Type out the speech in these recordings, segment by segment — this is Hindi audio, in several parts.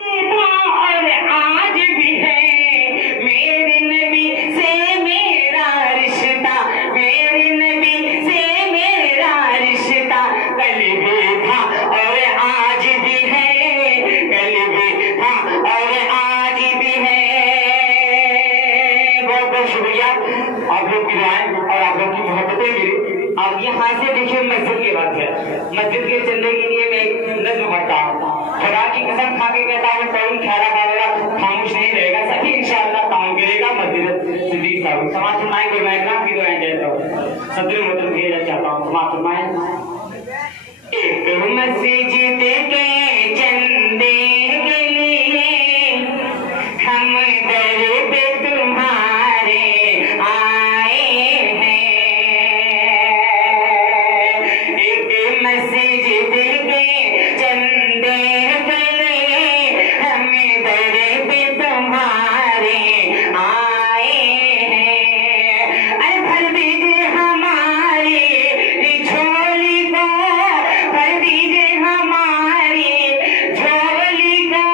और आज भी है मेरे नबी से मेरा रिश्ता, मेरे नबी से मेरा रिश्ता। कल भी था और आज भी है, कल भी था और आज भी है। बहुत बहुत शुक्रिया आप लोग की दुआएं और आप लोग की मोहब्बतें मिली। अब यहाँ से देखिए मस्जिद की बात है, मस्जिद के चलने के लिए मैं नज्म पढ़ता हूँ। खुदा की कसम खा के कहता हूँ कोई खैरा बाबा खामोश नहीं रहेगा, सभी इंशाअल्लाह काम करेगा। मस्जिद सिद्दीक साहब समाज फरमाएंगे, मैं इकराम की दुआएं देता हूँ, सदर मोहतरम भेजना चाहता हूँ। समाज फरमाएं। एक मस्जिद के चंदे के लिए हम दर पे तुम्हारे आए हैं, एक मस्जिद के चंदे के लिए हम दर पे तुम्हारे आए हैं। अरे भर दीजिए हमारी झोली को, भर दीजिए हमारी झोली को,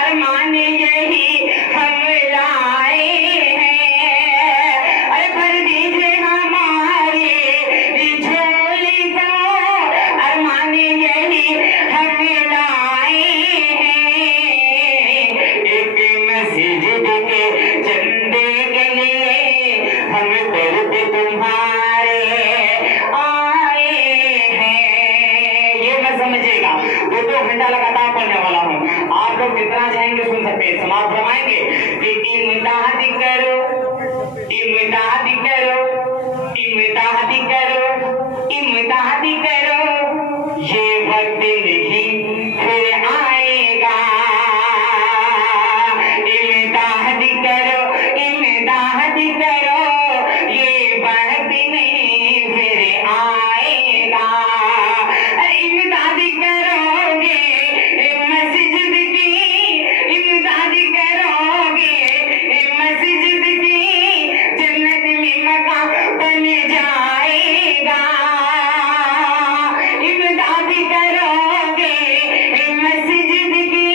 अरमान यही हम लाए हैं। अरे भर दीजिए हमारी झोली को, अरमान यही हम लाए हैं। एक मस्जिद के चंदे के लिए हम दर पे तुम्हारे आए हैं। ये मैं समझेगा, 2 घंटा लगातार पढ़ने वाला हूँ, आप लोग जितना चाहेंगे सुन सकते हैं। समाप्त फरमाएंगे कि इमदाद करो, इमदाद करो, इमदाद करो, इमदाद करो, ये वक्त नहीं फिर आएगा। इमदाद करो, इमदाद करो, ये वक्त नहीं फिर आएगा। इमदाद करोगे मस्जिद की, इमदाद करोगे मस्जिद की, जन्नत में मकान बन जाएगा। इमदाद करोगे मस्जिद की,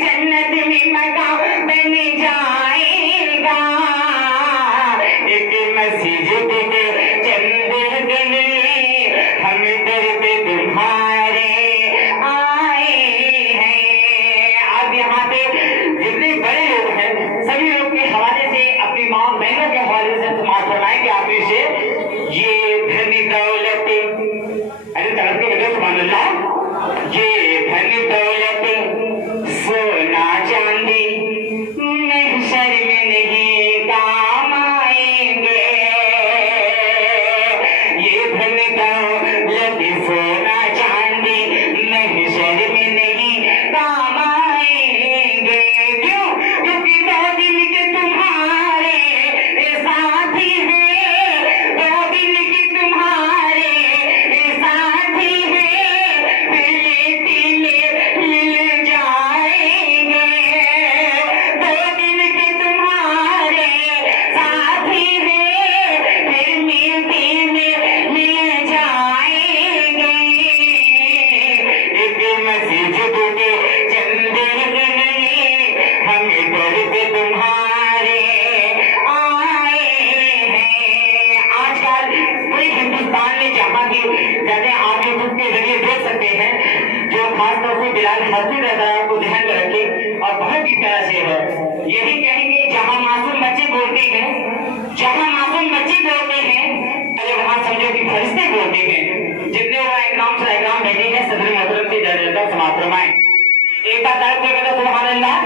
जन्नत में मकान बन जाएगा। एक मस्जिद के चंदे के लिए हम दर पे तुम्हारे आए हैं। अब यहाँ पे जितने बड़े लोग हैं सभी लोग के हवाले से, अपनी माँ बहनों के हवाले से समाज फरमाएंगे आपने से। ये धनी दौलत, अरे तरफ के बजाय सुभान अल्लाह, ये धनी दौलत सोना चांदी महशर में नहीं काम आएंगे। ये धन दौलत सोना चांदी महशर में नहीं काम आएंगे। क्यों? क्योंकि 2 दिन के तुम्हारे साथी हैं, 2 दिन के तुम्हारे साथी हैं, तिले तिले मिल जाएंगे। 2 दिन के तुम्हारे साथी हैं, फिर मिलती में मिल जाएंगे। एक मस्जिद के चंदे के लिए हम दर पे तुम्हारे आए हैं। आजकल पूरे हिंदुस्तान में जहाँ भी जाते हैं आप यूट्यूब के जरिए देख सकते हैं, जो खासतौर से बिलाल हाफिज रहता है, आपको ध्यान में रखें। और बहुत ही प्यारा शेर है, यही कहेंगे जहाँ मासूम बच्चे बोलते हैं, जहाँ मासूम बच्चे बोलते हैं, अरे वहाँ समझो कि फरिश्ते बोलते हैं। जितने वो इकराम से इकराम बैठे हैं, सदर मोहतरम से जरूरत समाप्त फरमाएं। एक बार तारीफ करके सुभान अल्लाह।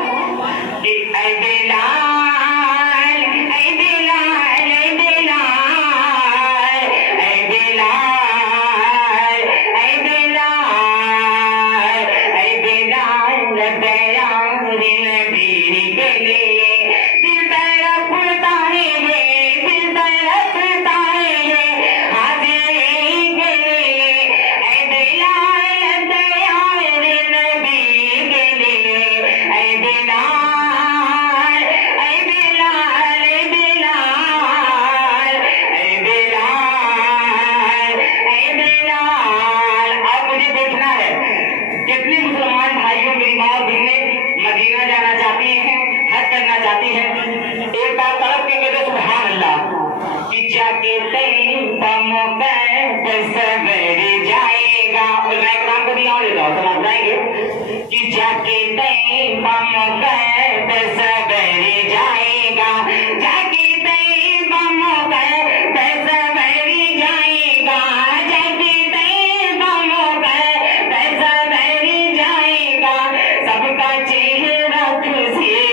कि ऐ बिलाल, ऐ बिलाल, ऐ बिलाल, ऐ बिलाल, ऐ बिलाल, ऐ बिलाल, प्यारे नबी के लिए दिल तड़पता है ये, दिल तड़पता है ये हाजिरी के लिए। ऐ बिलाल, प्यारे नबी के लिए, ऐ बिलाल, जाके तैयबा मुक़द्दस बढ़ जाएगा। और मैं इकराम को दिया ले जाओ, समझ जाएंगे कि जाके तैयबा मुक़द्दस बढ़ जाएगा, जाके तैयबा मुक़द्दस बढ़ जाएगा, जाके तैयबा मुक़द्दस बढ़ जाएगा। सबका चेहरा खुशी